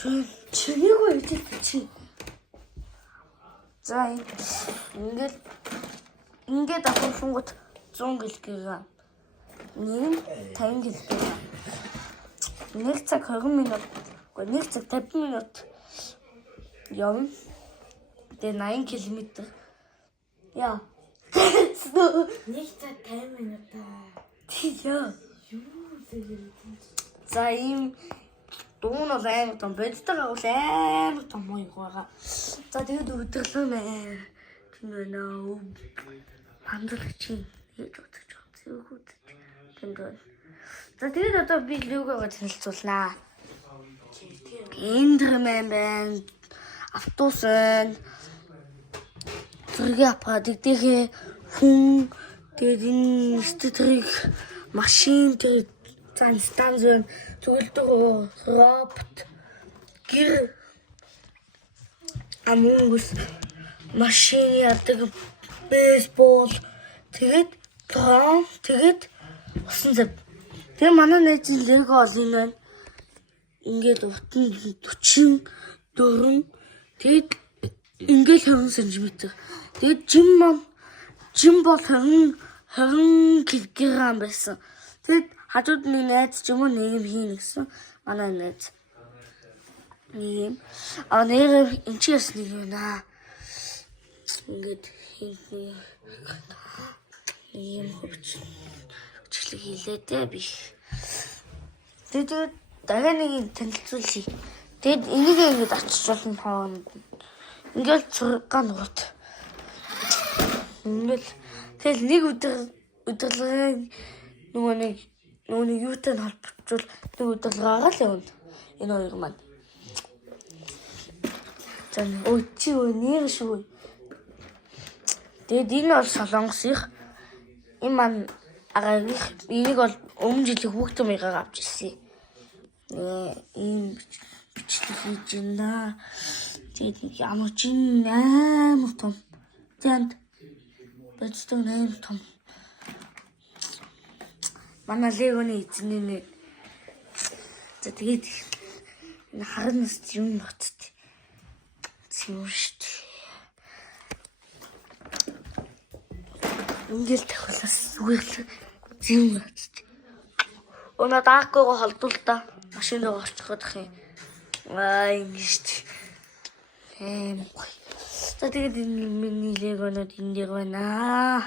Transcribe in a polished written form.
Чиний гоё чи. За ингээд авахшингууд 100 кг. Нэг 50 кг. Нэг цаг 20 минут. Гэхдээ нэг цаг 50 минут явна. Тэгээ 80 км. Яа. Нэг цаг 50 минут аа. Тийё. Юу зэрэг. За ийм дуун бол амар том, бодитойгоо бол амар том юм байгаа. За тэгээд өдөрлөө мэ. Тийм байна уу? Хамдлагч хийж үзэж байгаа. Тэнгэр. За тэгээд одоо би лүгөөгөө танилцуулнаа. Эндэрмэн байна. Автобус байна. Зэрэг аппарат дэгдэхээ хүн тэгээд энэ стетрик машин тэгээд станцэн төгөлдөр робот гэр амунгус машин яадаг бейсбол тэгээд трам тэгээд усан зав. Тэгээ манай найзын лего ол энэ байна. Ингээд утан 44 тэгээд ингээд 20 см. Тэгээд жим бол 20 кг байсан. Тэгээд хажууд нэг найз ч юм уу нэг юм хийн гэсэн манай найз. Нэг нэр энчээс нэг юм аа. Ингээд ийм хөвчлөг хийлээ би. Тэгээд дахиад нэг танилцуулъя. Тэгээд энийг ингэж очиж болно хооронд. Ингээд зураг нуут. Ингээд тэгэл нэг өдөрлөгийн нөгөө нэг юутай холбочвол нэг өдөрлөгөөгөө л явна. Энэ хоёр маань. За чи нэр шүү. Тэгээд энэ бол Солонгос их. Энэ маань агаах энийг бол өмнө жилийн хүүхдэн маягаар авч ирсэн. Ийм бичлэг хийж байна. Тэгээд ямар ч амар том. Тэгээд бэцдэг амар том. Манай легоны эзний нэг. За тэгээд энэ харанс юм ноцтой. Зүүн штт. Ингээл тахлаас зүгээр зүүн ноцтой. Өнөө дааккого холдвол та машин руу орчиход ах юм. Ингэ штт. За тэгээд энэ миний легонод энэ дээр байна.